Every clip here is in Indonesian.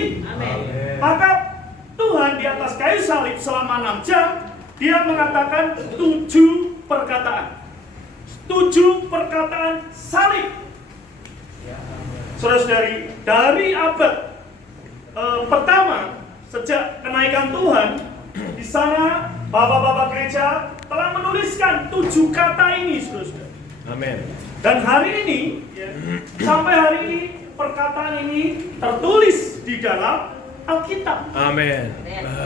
penting. Maka Tuhan di atas kayu salib selama 6 jam, dia mengatakan 7 perkataan. 7 perkataan salib. Saudara-saudari, dari abad pertama sejak kenaikan Tuhan, di sana bapak-bapak gereja telah menuliskan 7 kata ini, saudara-saudari. Amin. Dan hari ini, sampai hari ini perkataan ini tertulis di dalam Alkitab. Amin.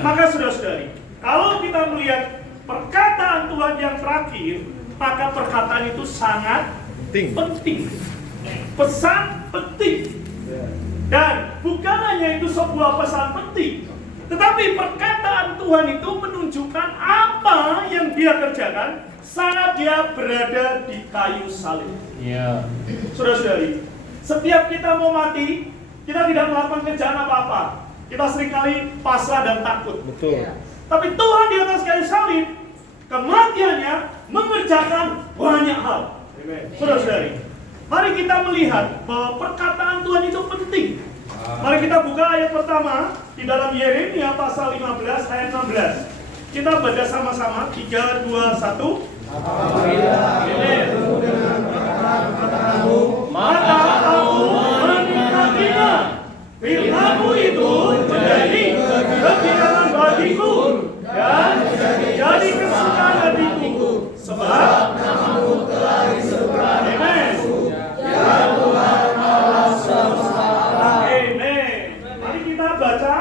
Maka saudara-saudari, kalau kita melihat perkataan Tuhan yang terakhir, maka perkataan itu sangat penting. Pesan penting. Dan bukan hanya itu sebuah pesan penting, tetapi perkataan Tuhan itu menunjukkan apa yang dia kerjakan saat dia berada di kayu salib. Saudara-saudari, setiap kita mau mati, kita tidak melakukan kerjaan apa-apa. Kita seringkali pasrah dan takut. Betul. Tapi Tuhan di atas kayu salib, kematiannya mengerjakan banyak hal. Saudara-saudari, mari kita melihat bahwa perkataan Tuhan itu penting. Mari kita buka ayat pertama di dalam Yeremia pasal 15 ayat 16. Kita baca sama-sama 3, 2, 1. Maka aku menikmatinya. Firman-Mu itu menjadi kegembiraan bagiku dan menjadi kesukaan hatiku, sebab nama-Mu telah diserukan. Amen. Ya Tuhan Allah semesta. Amen. Mari kita baca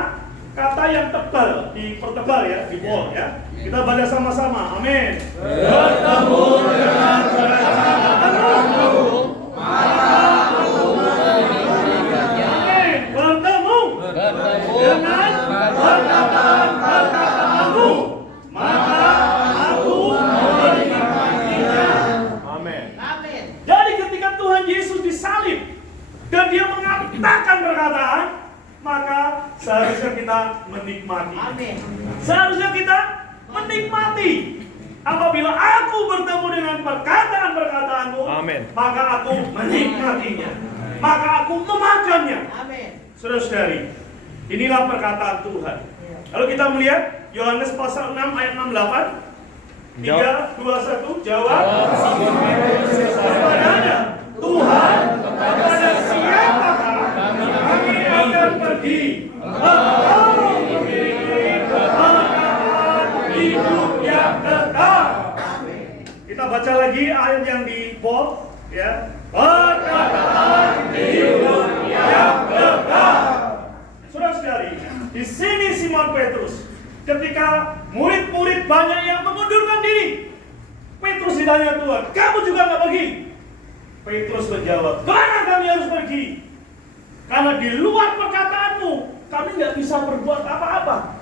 kata yang tebal, dipertebal ya, di wall ya. Kita baca sama-sama. Amin. Bertemu dengan perkataan-Mu, maka aku menikmatinya. Amin. Bertemu dengan perkataan-Mu, maka aku menikmatinya. Amin. Jadi ketika Tuhan Yesus disalib dan dia mengatakan perkataan, maka seharusnya kita menikmati. Amin. Seharusnya kita menikmati. Apabila aku bertemu dengan perkataan-perkataan-Mu, Amin. maka aku menikmatinya. Maka aku memakannya. Amin. Saudara-saudari, inilah perkataan Tuhan. Lalu kita melihat Yohanes pasal 6 ayat 68. 3, 2, 1, jawab. Kepadanya, Tuhan, kepada siapakah kami akan pergi? Engkau memiliki perkataan hidup yang kekal. Kita baca lagi ayat yang di bold, ya. Perkataan hidup yang kekal. Saudara-saudari, di sini Simon Petrus, ketika murid-murid banyak yang mengundurkan diri, Petrus ditanya Tuhan, kamu juga nggak pergi? Petrus menjawab, kemana kami harus pergi? Karena di luar perkataan-Mu, kami nggak bisa berbuat apa-apa.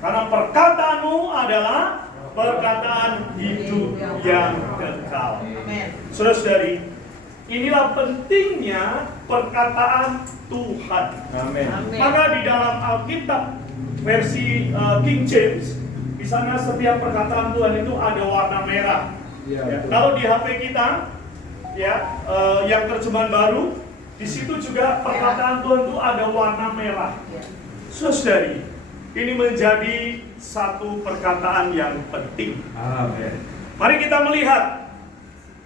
Karena perkataan-Mu adalah perkataan hidup yang kekal. Saudara-saudari, inilah pentingnya perkataan Tuhan. Amin. Maka di dalam Alkitab versi King James, di sana setiap perkataan Tuhan itu ada warna merah. Ya, kalau di HP kita, ya, yang terjemahan baru, di situ juga perkataan Tuhan itu ada warna merah. Saudari, ini menjadi satu perkataan yang penting. Amin. Mari kita melihat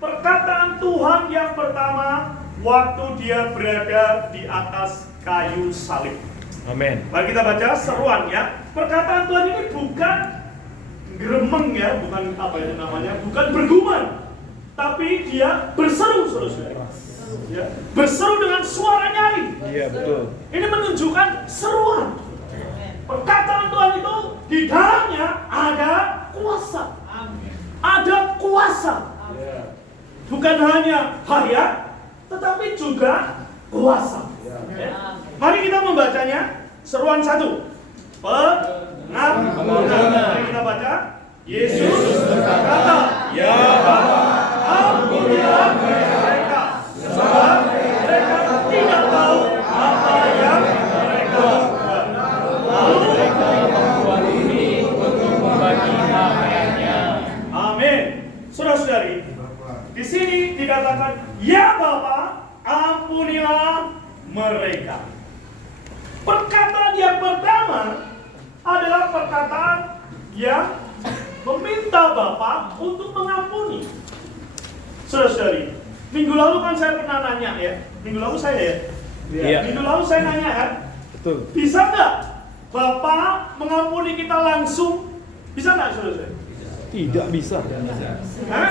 perkataan Tuhan yang pertama waktu dia berada di atas kayu salib. Amin. Mari kita baca seruan ya. Perkataan Tuhan ini bukan gremeng ya, bukan apa itu namanya, bukan bergumam, tapi dia berseru, saudara-saudara. Ya, berseru dengan suara nyaring. Iya, betul. Ini menunjukkan seruan. Perkataan Tuhan itu di dalamnya ada kuasa. Ada kuasa. Bukan hanya hayat, tetapi juga kuasa. Ya. Mari kita membacanya. Seruan 1. Pengampunan. Mari kita baca. Yesus berkata, ya Bapa, ampunilah mereka, sebab mereka tidak tahu apa yang mereka lakukan. Lalu mereka membuat ini untuk membagi makanya. Amin. Saudara-saudari, di sini dikatakan, ya Bapa, ampunilah mereka. Perkataan yang pertama adalah perkataan yang meminta Bapa untuk mengampuni. Saudara-saudari, minggu lalu kan saya pernah nanya ya. Minggu lalu saya ya. Iya. Minggu lalu saya nanya kan, Betul. bisa nggak Bapa mengampuni kita langsung? Bisa nggak saudara-saudari? Tidak bisa. Hah?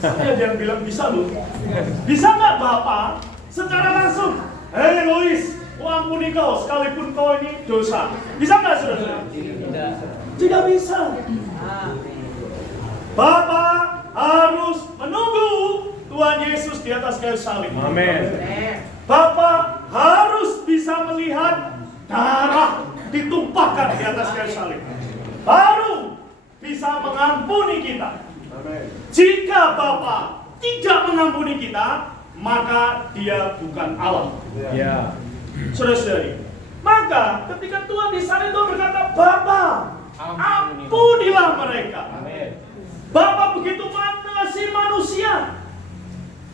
Saya ada yang bilang bisa loh. Bisa nggak Bapa secara langsung? Hei Lois, aku ampuni kau sekalipun kau ini dosa. Bisa nggak saudara? Tidak bisa. Bapa harus menunggu Tuhan Yesus di atas kayu salib. Amin. Bapa harus bisa melihat darah ditumpahkan di atas kayu salib. Baru bisa mengampuni kita. Jika Bapa tidak mengampuni kita, maka Dia bukan Allah. Ya. Saudara-saudari, maka ketika Tuhan di sana itu berkata, Bapa, ampunilah mereka. Bapa begitu mengasihi manusia,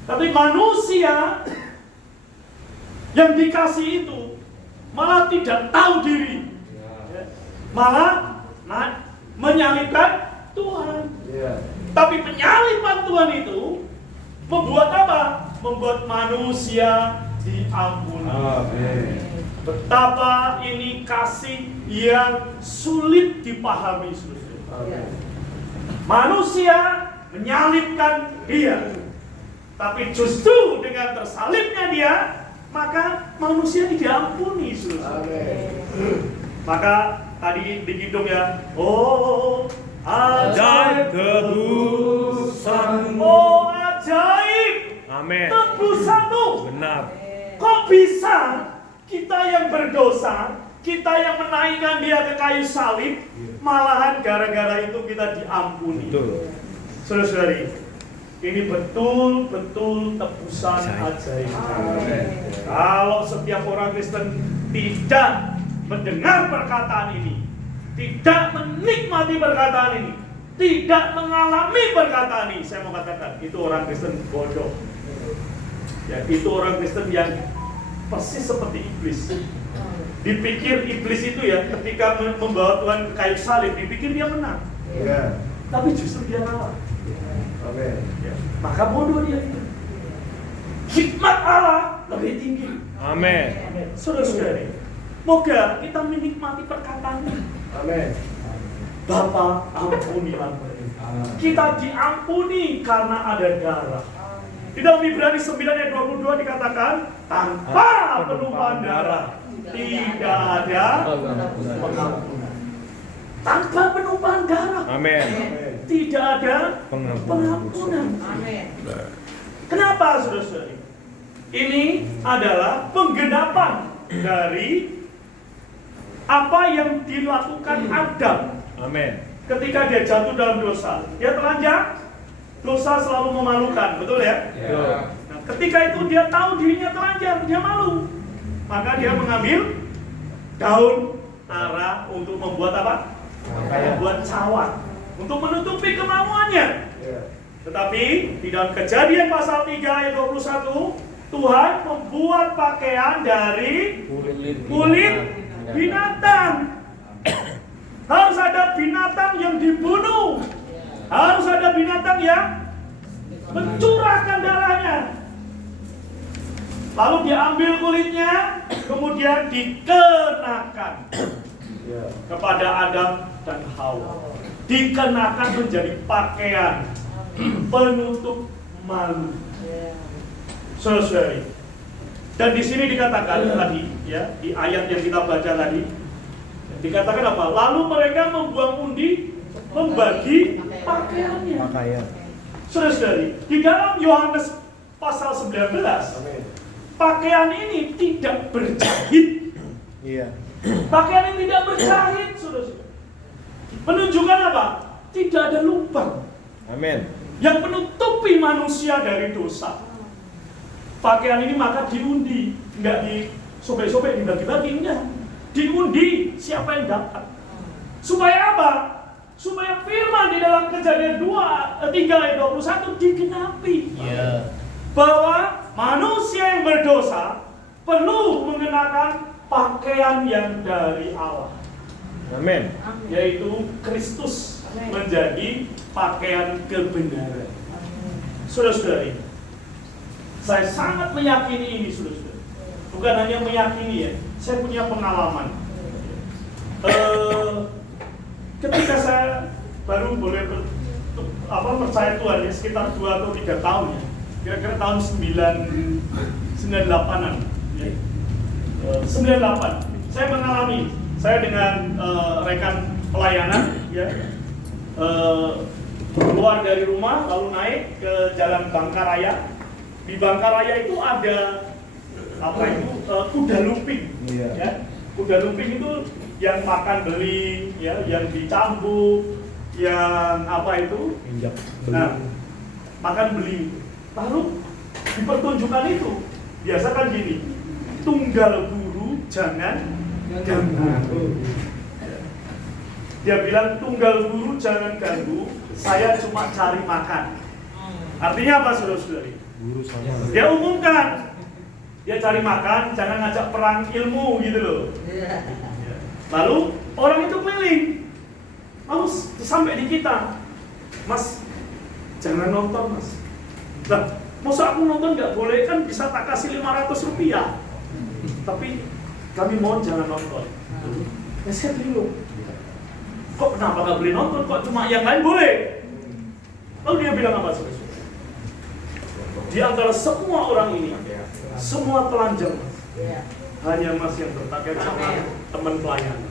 tapi manusia yang dikasih itu malah tidak tahu diri, malah menyalibkan Tuhan. Tapi penyaliban Tuhan itu membuat apa? Membuat manusia diampuni. Betapa ini kasih yang sulit dipahami, saudara. Manusia menyalibkan Dia, tapi justru dengan tersalibnya Dia, maka manusia diampuni, saudara. Maka tadi di kidung ya, oh ajaib tebusanmu, oh ajaib Amin. tebusanmu. Benar. Kok bisa kita yang berdosa, kita yang menaikkan Dia ke kayu salib, malahan gara-gara itu kita diampuni. Betul. Saudara-saudari, ini betul-betul tebusan ajaib. Kalau setiap orang Kristen tidak mendengar perkataan ini, tidak menikmati perkataan ini, tidak mengalami perkataan ini, saya mau katakan, itu orang Kristen bodoh. Ya, itu orang Kristen yang persis seperti iblis. Dipikir iblis itu ya, ketika membawa Tuhan ke kayu salib, dipikir dia menang. Tapi justru dia kalah. Ya, maka bodoh dia itu. Hikmat Allah lebih tinggi. Amin. Saudara-saudari, moga kita menikmati perkataan ini. Bapa, ampunilah mereka. Kita diampuni karena ada darah. Di dalam Ibrani 9 ayat 22 dikatakan, tanpa penumpahan darah tidak ada pengampunan. Tanpa penumpahan darah, Amin. tidak ada pengampunan. Kenapa, saudara-saudari? Ini adalah penggenapan dari apa yang dilakukan Adam. Amin. Ketika dia jatuh dalam dosa, dia telanjang. Dosa selalu memalukan, betul ya? Nah, ketika itu dia tahu dirinya telanjang, dia malu. Maka dia mengambil daun ara untuk membuat apa? Membuat cawan, untuk menutupi kemauannya. Tetapi di dalam Kejadian pasal 3 ayat 21, Tuhan membuat pakaian dari kulit binatang. Harus ada binatang yang dibunuh. Harus ada binatang yang mencurahkan darahnya. Lalu diambil kulitnya, kemudian dikenakan kepada Adam dan Hawa. Dikenakan menjadi pakaian penutup malu. Saudara-saudari. Dan di sini dikatakan tadi, ya, di ayat yang kita baca tadi, dikatakan apa? Lalu mereka membuang undi, membagi pakaiannya. Saudara-saudari, di dalam Yohanes pasal 19, pakaian ini tidak berjahit. Pakaian ini tidak berjahit, saudara-saudari. Menunjukkan apa? Tidak ada lubang. Amin. Yang menutupi manusia dari dosa. Pakaian ini maka diundi, enggak disobek-sobek, dibagi-bagi, enggak. Diundi siapa yang dapat. Supaya apa? Supaya firman di dalam Kejadian 3 ayat 21 digenapi. Bahwa manusia yang berdosa perlu mengenakan pakaian yang dari Allah. Amin. Yaitu Kristus menjadi pakaian kebenaran. Saudara-saudari, saya sangat meyakini ini, saudara-saudari. Bukan hanya meyakini ya, saya punya pengalaman. Ketika saya baru boleh percaya Tuhan ya, sekitar 2 atau 3 tahun ya, kira-kira tahun 98an ya. 98 saya mengalami, saya dengan rekan pelayanan ya, keluar dari rumah lalu naik ke Jalan Bangkaraya. Di Bangkaraya itu ada kuda lumping ya. Kuda lumping itu yang makan beli ya, yang dicambuk, yang nah, makan beli. Lalu di pertunjukan itu biasa kan gini, tunggal guru jangan ganggu. Dia bilang tunggal guru jangan ganggu, saya cuma cari makan. Artinya apa, saudara-saudari? Dia umumkan, dia cari makan, jangan ngajak perang ilmu gitu loh. Lalu orang itu keliling, lalu sampai di kita, Mas, jangan nonton Mas. Lah, masa aku nonton nggak boleh, kan bisa tak kasih 500 rupiah. Tapi kami mohon jangan nonton. Ya saya bingung. Kok kenapa nggak boleh nonton? Kok cuma yang lain boleh? Lalu dia bilang apa, saudara? Di antara semua orang ini, semua telanjang, hanya Mas yang berpakaian sama teman pelayanan.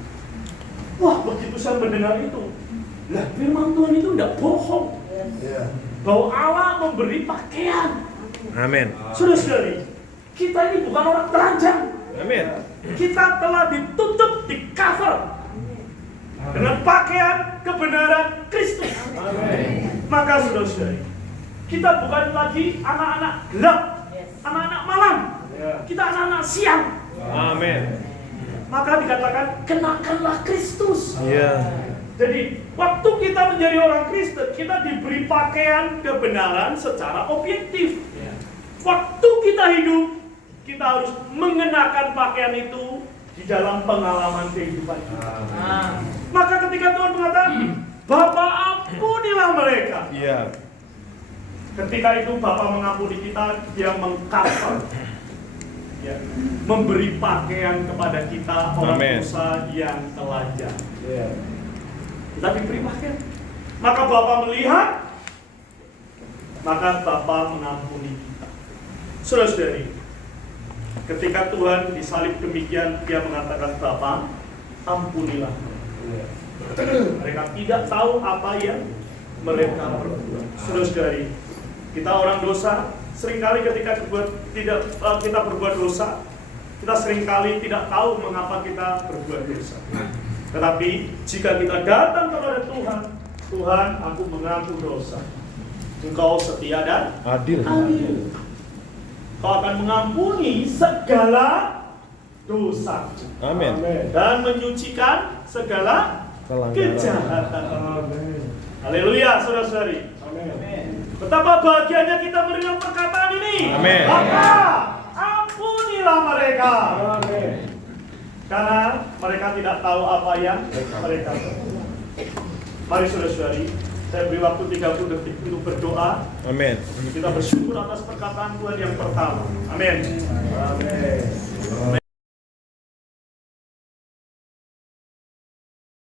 Wah, begitu saya mendengar itu, lah firman Tuhan itu tidak bohong. Bahwa Allah memberi pakaian. Amin. Saudara-saudari, kita ini bukan orang telanjang. Amin. Kita telah ditutup, di cover dengan pakaian kebenaran Kristus. Amin. Maka saudara-saudari, kita bukan lagi anak-anak gelap, anak-anak malam. Kita anak-anak siang. Amin. Maka dikatakan kenakanlah Kristus. Jadi waktu kita menjadi orang Kristen, kita diberi pakaian kebenaran secara objektif. Waktu kita hidup, kita harus mengenakan pakaian itu di dalam pengalaman kehidupan kita. Maka ketika Tuhan mengatakan, Bapa ampunilah mereka. Ketika itu Bapa mengampuni kita, Dia mengcover, ya, memberi pakaian kepada kita orang dosa yang telanjang. Kita diberi pakaian. Maka Bapa melihat, maka Bapa mengampuni kita. Saudara-saudari, ketika Tuhan disalib demikian, Dia mengatakan, Bapa, ampunilah. Mereka tidak tahu apa yang mereka perbuat. Saudara-saudari, kita orang dosa, seringkali ketika kita berbuat dosa, kita seringkali tidak tahu mengapa kita berbuat dosa. Tetapi jika kita datang kepada Tuhan, Tuhan, aku mengaku dosa. Engkau setia dan adil. Kau akan mengampuni segala dosa. Amin. Dan menyucikan segala kejahatan. Haleluya, saudara-saudari. Betapa bahagianya kita menerima perkataan ini. Amin. Bapa, ampunilah mereka. Karena mereka tidak tahu apa yang mereka lakukan. Mari saudara-saudari, saya beri waktu 30 detik untuk berdoa. Amin. Kita bersyukur atas perkataan Tuhan yang pertama. Amin.